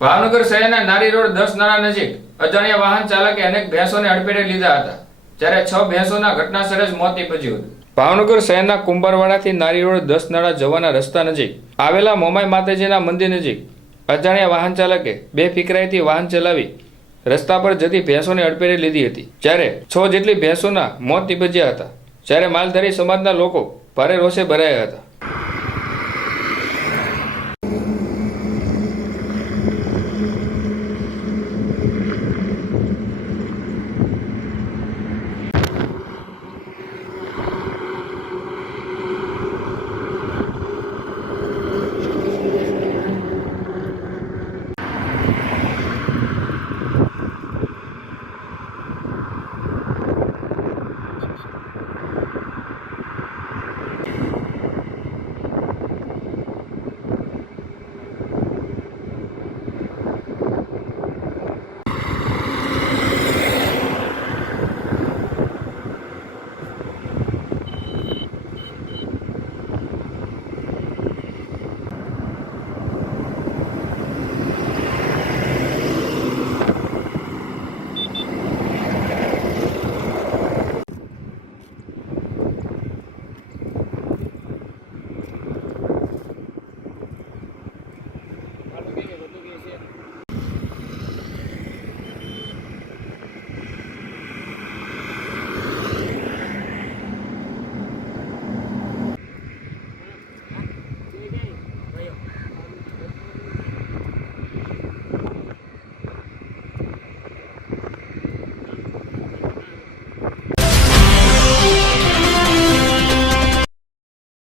ભાવનગર શહેરના નારી રોડ 10 નાળા નજીક અજાણ્યા વાહન ચાલકે અનેક ભેંસોને અડફેટે લીધા હતા, જ્યારે 6 ભેંસોના ઘટના સ્થળે જ મોત નીપજ્યું હતું. ભાવનગર શહેરના કુંભારવાડાથી નારી રોડ 10 નાળા જવાના રસ્તા નજીક આવેલા મોમાઈ માતાજીના મંદિર નજીક અજાણ્યા વાહન ચાલકે બેફિકરાઈથી વાહન ચલાવી રસ્તા પર જતી ભેંસોને અડફેટે લીધી હતી, જ્યારે 6 જેટલી ભેંસોના મોત નીપજ્યા હતા, જ્યારે માલધારી સમાજના લોકો ભારે રોષે ભરાયા હતા.